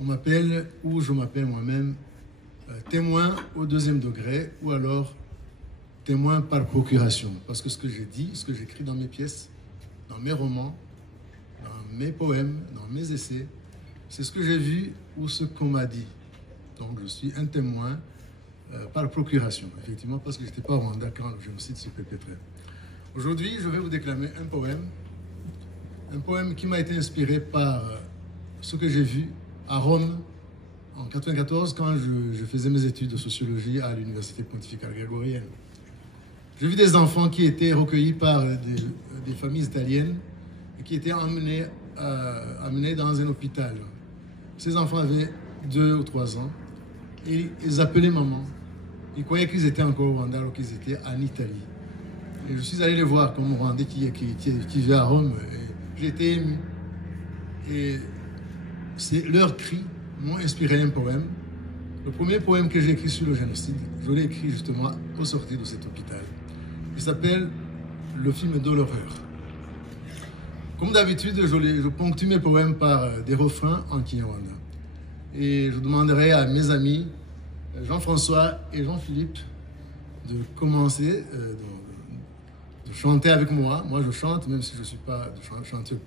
on m'appelle, ou je m'appelle moi-même, témoin au deuxième degré, ou alors témoin par procuration. Parce que ce que j'ai dit, ce que j'écris dans mes pièces, dans mes romans, dans mes poèmes, dans mes essais, c'est ce que j'ai vu ou ce qu'on m'a dit. Donc je suis un témoin par procuration, effectivement, parce que je n'étais pas au Rwanda quand le génocide se perpétrait. Aujourd'hui, je vais vous déclamer un poème qui m'a été inspiré par ce que j'ai vu à Rome en 1994 quand je faisais mes études de sociologie à l'Université pontificale grégorienne. J'ai vu des enfants qui étaient recueillis par des familles italiennes et qui étaient emmenés dans un hôpital. Ces enfants avaient 2 ou 3 ans et ils appelaient maman. Ils croyaient qu'ils étaient encore au Rwanda alors qu'ils étaient en Italie. Et je suis allé les voir comme Rwandais qui vit à Rome. J'ai été ému. Et leurs cris m'ont inspiré un poème. Le premier poème que j'ai écrit sur le génocide, je l'ai écrit justement au sortir de cet hôpital. Il s'appelle Le film de l'horreur. Comme d'habitude, je ponctue mes poèmes par des refrains en Kinyarwanda. Et je demanderai à mes amis Jean-François et Jean-Philippe de commencer, de chanter avec moi. Moi, je chante, même si je ne suis pas chanteur.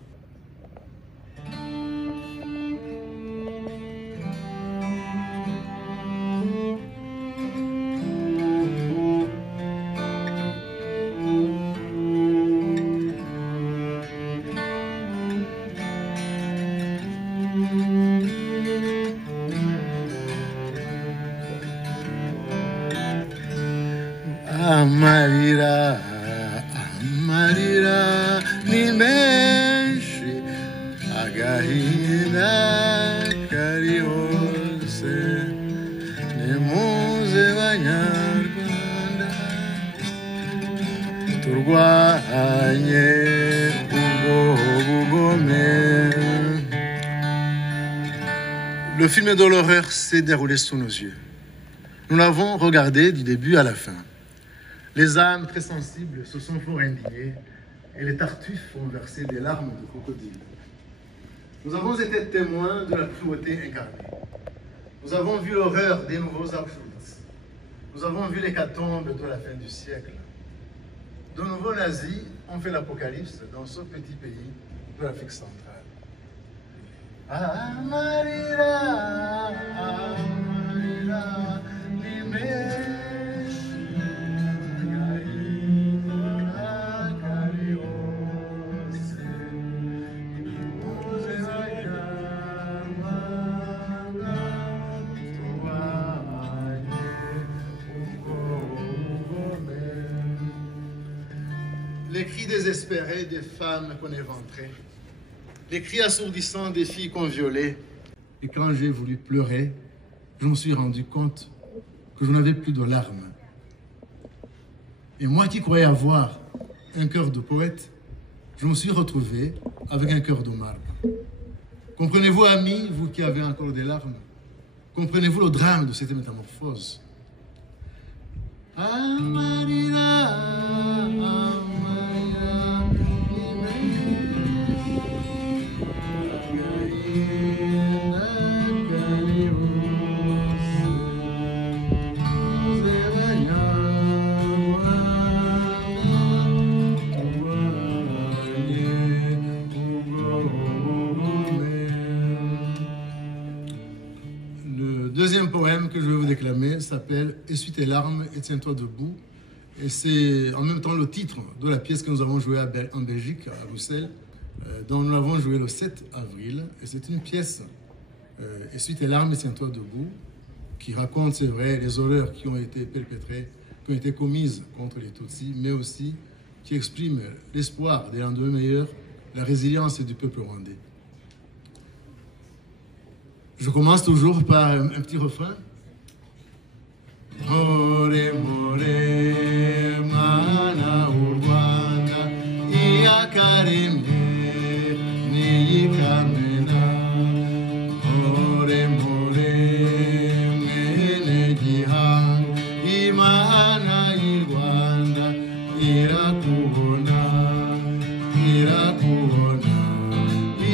Amarira, amarira, ni menshi, agahinda kari hose, nimuze banyarwanda, turwanye ubwo bugome. Le film de l'horreur s'est déroulé sous nos yeux. Nous l'avons regardé du début à la fin. Les âmes très sensibles se sont fort indignées et les tartuffes ont versé des larmes de crocodile. Nous avons été témoins de la cruauté incarnée. Nous avons vu l'horreur des nouveaux Auschwitz. Nous avons vu l'hécatombe de la fin du siècle. De nouveaux nazis ont fait l'apocalypse dans ce petit pays de l'Afrique centrale. Amarira, amarira, l'immense. Les cris désespérés des femmes qu'on éventrait, les cris assourdissants des filles qu'on violait. Et quand j'ai voulu pleurer, je me suis rendu compte que je n'avais plus de larmes. Et moi qui croyais avoir un cœur de poète, je me suis retrouvé avec un cœur de marbre. Comprenez-vous, amis, vous qui avez encore des larmes, comprenez-vous le drame de cette métamorphose? Le deuxième poème que je vais vous déclamer s'appelle « Essuie tes larmes et tiens-toi debout ». Et c'est en même temps le titre de la pièce que nous avons jouée en Belgique, à Bruxelles, dont nous l'avons jouée le 7 avril. Et c'est une pièce, Essuie tes larmes et tiens-toi debout, qui raconte, c'est vrai, les horreurs qui ont été perpétrées, qui ont été commises contre les Tutsis, mais aussi qui exprime l'espoir des lendemains meilleurs, la résilience du peuple rwandais. Je commence toujours par un petit refrain. More, more, mwana w'u Rwanda, iyakaremye niyikamena. More, more, mwene gihanga, Imana y'i Rwanda irakubona, irakubona,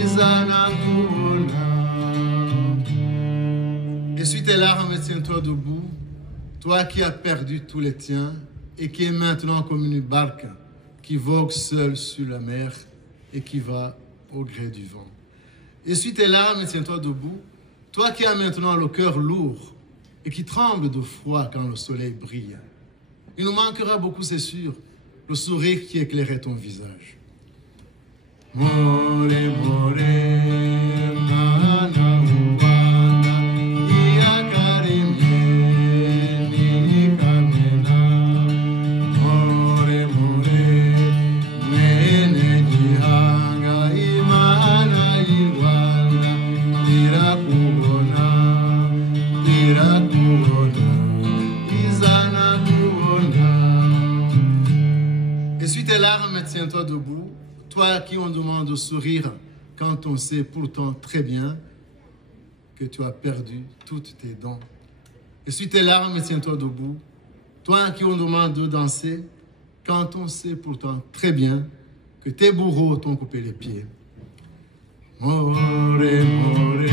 izanakubona. Essuie tes larmes et tiens-toi debout, toi qui as perdu tous les tiens et qui est maintenant comme une barque qui vogue seule sur la mer et qui va au gré du vent. Essuie tes larmes et tiens-toi debout, toi qui as maintenant le cœur lourd et qui tremble de froid quand le soleil brille. Il nous manquera beaucoup, c'est sûr, le sourire qui éclairait ton visage. More, more, mana, uwana, iakaremie, nikamena. More, more, nene gihanga, imana, iwana, irakubona, izana kubona. Essuie tes larmes et tiens-toi debout. Toi à qui on demande de sourire quand on sait pourtant très bien que tu as perdu toutes tes dents. Essuie tes larmes et tiens-toi debout. Toi à qui on demande de danser quand on sait pourtant très bien que tes bourreaux t'ont coupé les pieds. More, more,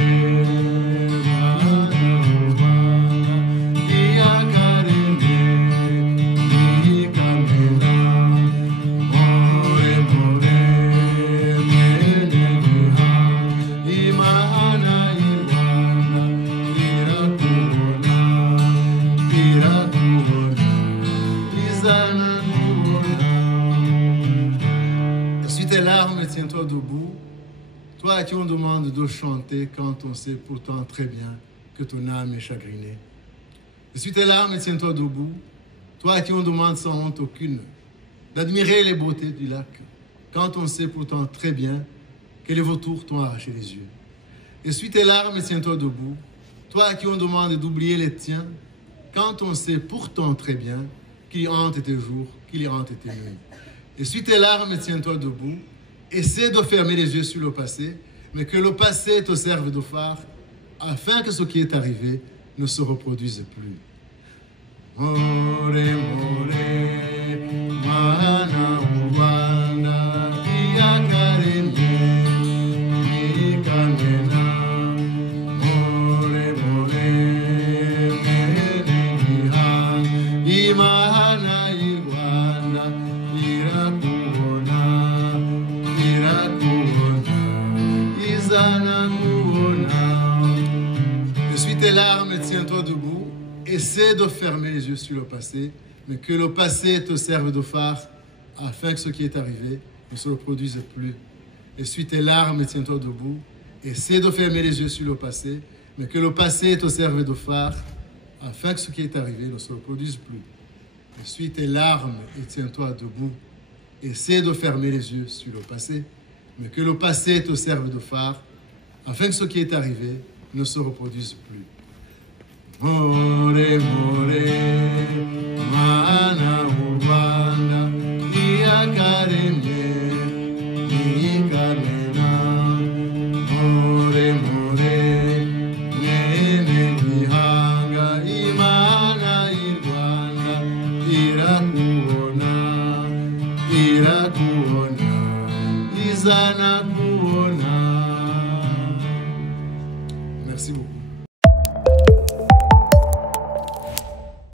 tiens-toi debout, toi à qui on demande de chanter quand on sait pourtant très bien que ton âme est chagrinée. Essuie tes larmes et tiens-toi debout, toi à qui on demande sans honte aucune d'admirer les beautés du lac quand on sait pourtant très bien que les vautours t'ont arraché les yeux. Essuie tes larmes et tiens-toi debout, toi à qui on demande d'oublier les tiens quand on sait pourtant très bien qu'il y hante tes jours, qu'il y hante tes nuits. Essuie tes larmes et tiens-toi debout. Essaie de fermer les yeux sur le passé, mais que le passé te serve de phare, afin que ce qui est arrivé ne se reproduise plus. More, more, mana, uwana, iakaremie, nikamena. More, more, meneniha, imana, iwana, irakubona. Essuie tes larmes et tiens-toi debout. Essaie de fermer les yeux sur le passé, mais que le passé te serve de phare, afin que ce qui est arrivé ne se reproduise plus. Essuie tes larmes et tiens-toi debout. Essaie de fermer les yeux sur le passé, mais que le passé te serve de phare, afin que ce qui est arrivé ne se reproduise plus. Essuie tes larmes et tiens-toi debout. Essaie de fermer les yeux sur le passé, mais que le passé te serve de phare, afin que ce qui est arrivé ne se reproduise plus. More, more, mana, uwana, iakaremie, nikamena. More, more, nene gihanga, imana, iwana, irakuona, izana